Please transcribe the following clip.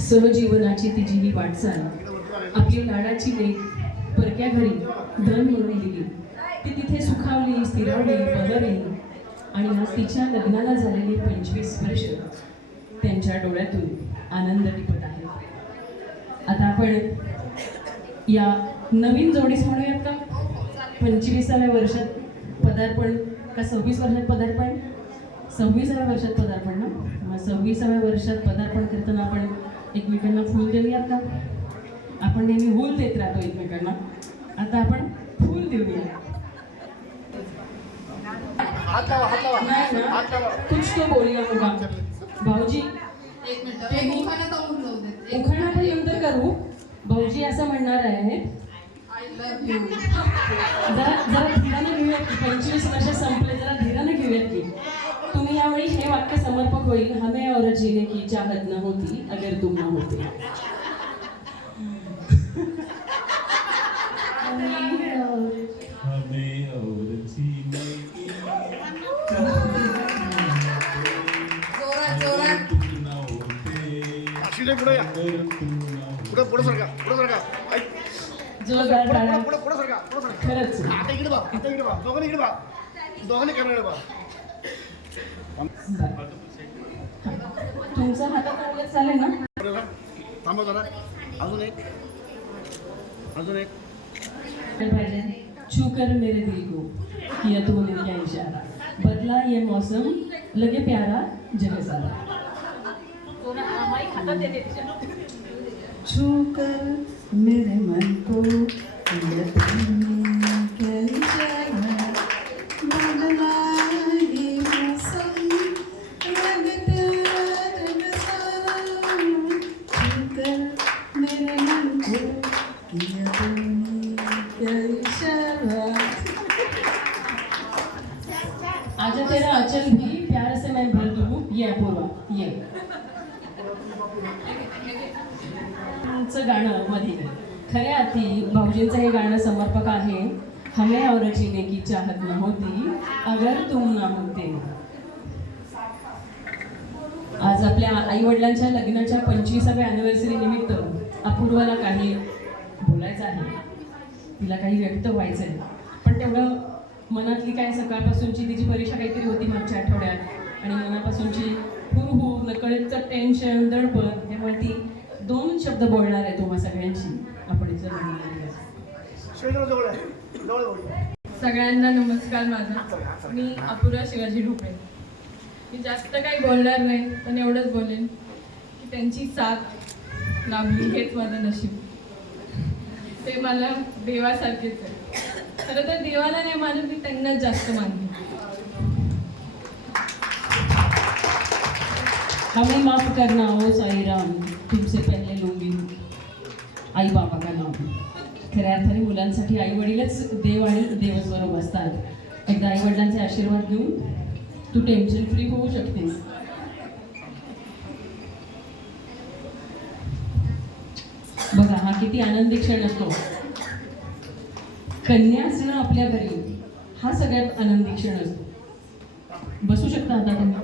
सहजीवनाची तिची ही वाटचाल, आपली लाडाची लेक परक्या घरी धन म्हणून दिली. ती तिथे सुखावली, स्थिरावली, बहरली आणि आज तिच्या लग्नाला झालेले 25 वर्ष त्यांच्या डोळ्यातून आनंद टिपत आहे. आता आपण या नवीन जोडीस म्हणूयात का? 25व्या वर्षात पदार्पण का 26 वर्षात पदार्पण? 26व्या वर्षात पदार्पण ना? मग 26व्या वर्षात पदार्पण करताना आपण एकमेकांना फूल देऊयात का? आपण नेहमी फूल देत राहतो एकमेकांना, आता आपण फूल देऊया. नाही ना, कुछ तो बोलिया होगा भाऊजी. एक मिनिट, उखाणा जाऊन जाऊ दे. उखाणा पण नंतर करू. भाऊजी असं म्हणणार आहे, आय लव्ह यू. जरा धीराने घेऊयात की. 25 वर्ष संपले, जरा धीराने घेऊयात की. तुम्ही यावेळी हे वाक्य समर्पक होईल, हमें और जीने की चाहत न होती अगर तुम ना होते. हमें और जीने की जोरात जोरात. तुम ना होते अक्षय पुढे या. अगर तुम ना होते. पुढे सरका, पुढे सरका. जोरदार टाळ्या. पुढे सरका, पुढे सरका. खरंच आता इकडे बघ, आता इकडे बघ. दोघांनी इकडे बघ. दोघांनी कॅमेरा बघ. तुमचा हातात आणलं चालेल ना? थांबा जरा. अजून एक. पाहिजे. छू कर मेरे दिल को किया तूने क्या इशारा, बदला ये मौसम लगे प्यारा जगह सारा. छू कर मेरे मन को किया तूने क्या इशारा, बदला ये मौसम लगे प्यारा जग सारा. छू कर मेरे मन को किया तूने क्या इशारा. आजा तेरा अचल भी प्यार से मैं भर दूँ. ये अपूर्वा, ये तुमचं गाणं मध्ये खऱ्या अर्थी भाऊजींचं हे गाणं समर्पक आहे. हमें और जीने की चाहत न होती अगर तुम ना होते. आज आपल्या आई वडिलांच्या लग्नाच्या 25व्या अॅनिव्हर्सरी निमित्त अपूर्वाला काही बोलायचं आहे, तिला काही व्यक्त व्हायचं आहे. पण तेवढं मनातली काय सकाळपासूनची तिची परीक्षा काहीतरी होती मागच्या आठवड्यात आणि मनापासूनची हुरहू नकळतचं टेन्शन दडपण, त्यामुळे ती 2 शब्द बोलणार आहे तुम्हा सगळ्यांची. आपण जर जवळ आहे. जवळ बोल. सगळ्यांना नमस्कार. माझा मी अपूर्वा शिवाजी ढोपळे. मी जास्त काही बोलणार नाही, पण एवढंच बोलेन की त्यांची साथ लाभली हेच माझं नशीब. ते मला देवासारखेच आहे. खरं तर देवाला नाही मानत, मी त्यांनाच जास्त मानते. हमें माफ करना ओ साई राम, तुमसे पहले लूंगी आई बाबा का नाम. खऱ्या अर्थाने मुलांसाठी आई वडीलच देव आणि देवस्वरूप असतात. एकदा आई वडिलांचे आशीर्वाद घेऊन तू टेन्शन फ्री होऊ शकतेस. बघा हा किती आनंदी क्षण असतो. कन्या असणं आपल्या घरी हा सगळ्यात आनंदी क्षण असतो. बसू शकता आता तुम्ही.